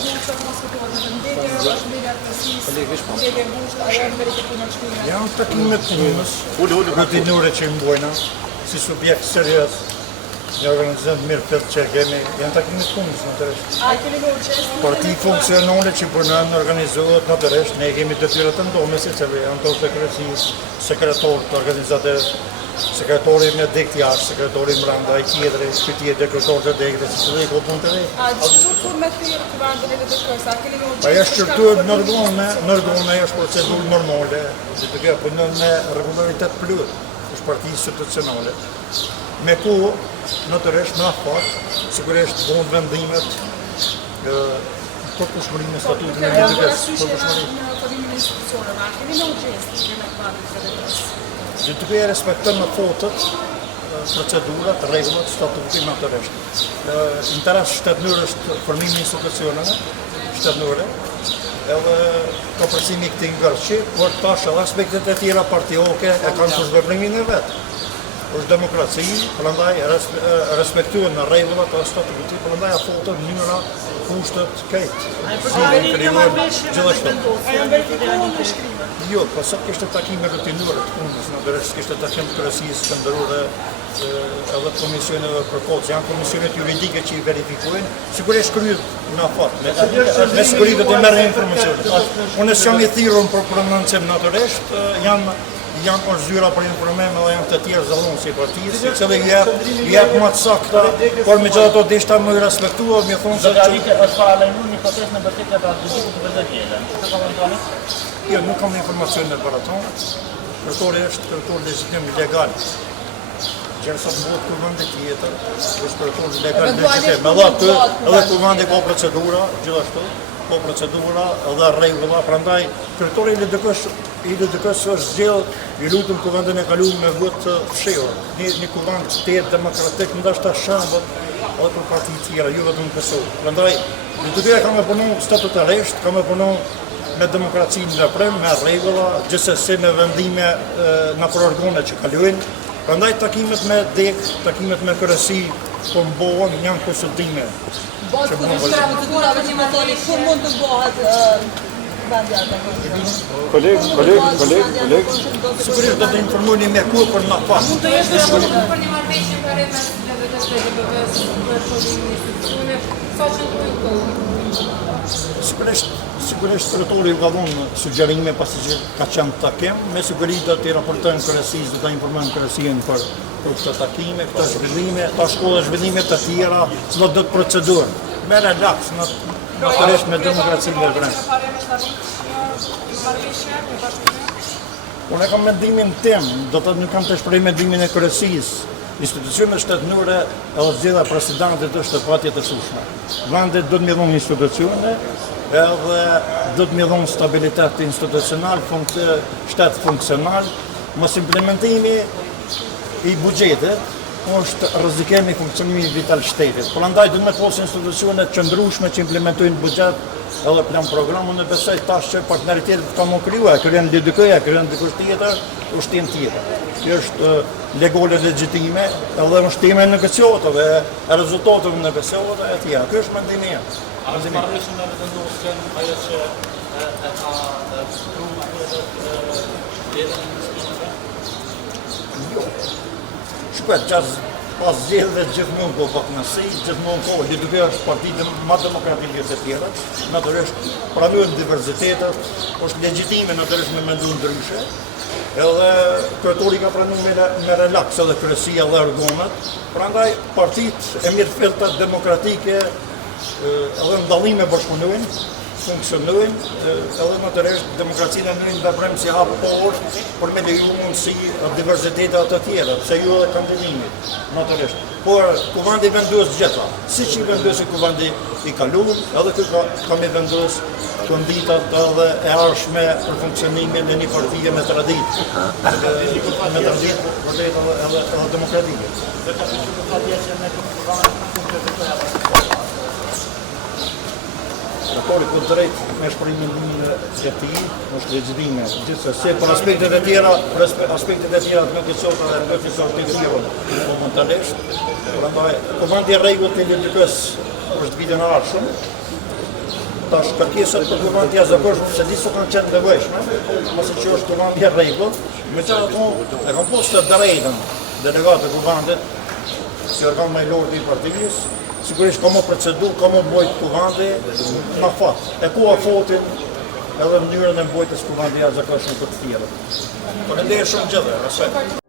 që të diskutuar në ndegje, është ndegja të rësisë, ndegje ngushtë, ajo në verifikim në shkrimja. Janë takimet punës, rutinore që i mbojna, si subjekt serioz, një organizim mirë fillë që kemi, janë takimet punës në të reshtë. A kemi në uqesë? Parti funksionore që punën organizohet në të reshtë, ne kemi dëtyrat të ndome, si që janë të sekretarës, sekretar të organizatet, sekretori me dekt jashtë, sekretori mbranda i tjetëri, shpytje dekretor të dekre, si që dhe i ko punë të rejtë. A diskutur me thirë të vandën e të dëshkërës, a keni në uqesë? Aja shqyrtuar nërgone, është procedurë normale, dhe të kja punën me regularitet plët, është parti institucionale. Me ku, në të reshtë në afat, sigurisht bond vendimet për pushmërinë e statutin e Parasyshje në formimin e institucioneve, a keni në uqesë të në kvadrit të vetës? Dhe të kja respektën në fotët, procedurat, regullat, statutin në të reshtë. Interes shtetënër është formimi e institucioneve, shtetënëre, edhe kopërsimi këti ngërqi, por tash edhe aspektet e tjera partioke e kanë të zhveprimin e vetë. është demokraci, prandaj respektuan në rregullat e statutit, prandaj afotën mënyra kushtet këtë. Jo, po sa kishte takime rutinore të punës, në dërës kishte takim të kryesisë të ndërore edhe komisioneve për kodë, janë komisionet juridike që i verifikojnë, sigurisht kryet në afat, me siguritet e merren informacionet. Unë s'jam i thirrur për prononcim natyrisht, janë përzyra për informim edhe janë të tjerë zëllonësi i partisë, që dhe jep më të sakta, por me gjithë ato dishta më i respektuar, mi thonë se që... është paralajmëruar një proces në bërtitje për atë të vëzëtjele. Që komentoni? Jo, nuk kam informacion në për ato. Kërëtori është kërëtor legjitim legal. Gjerësa të bëhet kërëvëndi tjetër, është kërëtor legal legjitim. Edhe kërëvëndi ka procedura, gjithashtu, ka procedura edhe rregulla, prandaj kërëtori i LDK-s është zgjedhur, i lutem kuvendin e kaluar me vot të fshehur. Një kuvend të demokratik, ndoshta shembull edhe për parti të tjera, jo vetëm PSO. Prandaj LDK-ja ka më punu statutarisht, ka më punu me demokracinë në veprim, me rregulla, gjithsesi me vendime në organe që kalojnë. Prandaj takimet me DEK, takimet me kryesi po mbohen janë konsultime. Bëhet procedura që më thoni, ku mund të bëhet Koleg. Sigurisht do të informoni me ku për në pas. Mund të jesh shumë për një marrëveshje për rreth LDK-s dhe LDP-s për formimin e institucioneve, sa qëndrojnë Sigurisht kërëtori ka dhënë sugjerime pasi që ka qenë takim, me siguri do të raportojnë kryesisë, do të informojnë kryesinë për këtë takime, këtë zhvillime, ta shkolla zhvillime të tjera, cilat do të procedurë. Me relaks, natyrisht me demokracinë e vërtetë. Unë kam mendimin tim, do të nuk kam të shpreh mendimin e kryesisë. Institucionet shtetënore edhe zgjedhja e presidentit është e patjetërshme. Vendet do të më dhonë institucione, edhe do të më dhonë stabilitet institucional, shtet funksional, mos implementimi i buxhetit është rrezikim i funksionimit vital shtetit. Prandaj do të më posë institucione të qëndrueshme që implementojnë buxhet edhe plan programun e besoj tash që partneritetet ka më krijuar, kryen LDK-ja, kryen dikush tjetër, ushtim tjetër. Kjo është legale legjitime, edhe ushtime negociohet dhe rezultateve negociohet e tjera. Ky është mendimi im. A është marrëveshje me vendosjen ajo që e ka Jo. Shpet, pas zgjedhjeve gjithmonë po vaknasi, gjithmonë po LDK është partitë më demokratike se tjera, natyrisht pranojnë diversitetet, është legjitime natyrisht me mendu ndryshe. Edhe kryetori ka pranuar me relaks edhe kryesia dhe organet, prandaj partitë e mirëfillta demokratike edhe ndallime bashkëpunojnë, funksionojnë, edhe natyrisht demokracinë në një veprim si hap portë për me leju mundësi diversitete të tjera, pse jo edhe kandidimit, natyrisht. Por kuvendi vendos gjitha, siç i vendosi kuvendi i kaluar, edhe ky ka me vendos konditat edhe e arshme për funksionimin e një partie me traditë, vërtet edhe demokratike. Dhe ka përqyru padjesje me këtë Raporti për drejt me shpërimin e tij është legjitime. Gjithsesi për aspektet e tjera të negociata dhe negociative momentalisht, prandaj kuvendi i rregullt i LDK-s është vitin e ardhshëm. Tash kërkesat për kuvend jashtëzakonisht se di se kanë qenë nevojshme, pasi që është kuvend i rregull, megjithatë e kanë postë të drejtën delegatë të kuvendit, si organ majlor i partisë, sigurisht ka më procedurë, ka më bojt kuvendi, në fakt. E ku afotin edhe mënyrën e mbojtjes kuvendit jashtëzakonshëm për të tjerët. Faleminderit shumë gjithë, respekt.